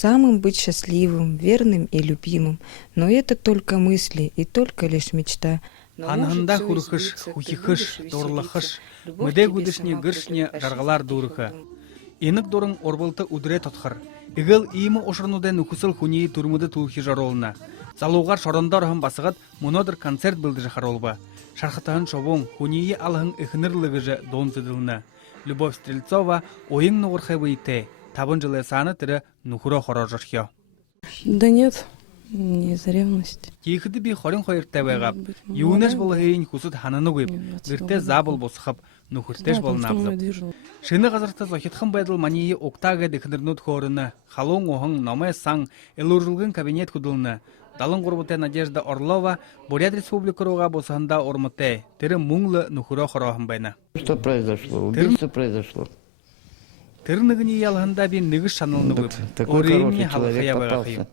самым быть счастливым, верным и любимым. Но это только мысли и только лишь мечта. Но может Анында всё хурхыш, измениться, ты хухихыш, будешь торлахыш, веселиться. Любовь мыде тебе гудышне сама гыршне придет, жаргалар ошибки дурха. тихо. Инык дорың орбалты удре тотхыр. Игыл иимы ошырнуден нукусыл хуни турмуды тулхи жаролна. Залугар шорондар хым басыгат монодыр концерт білді жахаролба. Шархатаһын шобон хунии алхын ихнырлыгыжы дон зыдылна. Любовь Стрельцова ойың нугурхай выйте. Табын жылы саны тірі нухуро хорожырхё. Да нет, не из-за ревности. Кейхіді би хорин хойыртта байғап. Быть Юнеш молодая болы была. хейін хусыт хананы көйіп. Мне 22 Гірте года забыл было. босықып, Да, нухыртеш потому болын что мной абзып. движил. Шыны ғазырта зохитхын байдыл мании октага декіндірнут хорыны. Халон оғын намай саң, элуржылғын кабинет кудылны. Далын ғұрбыте Надежда Орлова, Бурят Республикаруға босығында ормыте. Тірі мұңлы нухуро хорохын байна. Что произошло? Убийство произошло. Тірнігіні ялғында бен нігіш шанылны Вот көп. такой Орейміне хороший человек халықия байға попался. қиып.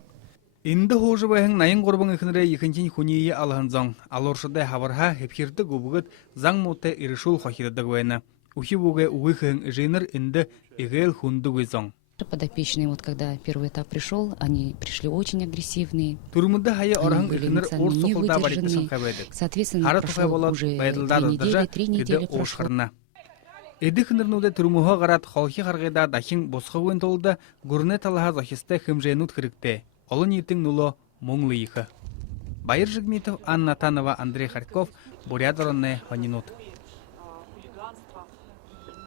Инді хожы байың найын ғұрбың үкінірі екіншін хунии алығын зоң. Алоршыдай хабарха хепхерді губығыт заң моте ирышул хохирдык байына. Ухи буге уғықын жиныр инді игел хунды гөзоң. Подопечные, вот когда первый этап пришел, они пришли очень агрессивные. Турмында хайы орхың были үкінір эмоционально ор соқылда баритты невыдержанные. шынқабайдық. Соответственно, Хара тұқай прошло болат уже 2 байдылдар недели, дыжа 3 кеді недели прошло. оғышқырына. Эді қынырнуды турмуға қарат холхи қарғайда дахин босқы ойын толды гүріне талаға зохисті хымжайнут кірікті. Олы ниетің нулы мұңлы иқы. Байыр Жигмитов, Анна Танова, Андрей Харьков, Бурят Воронне, Ханинут.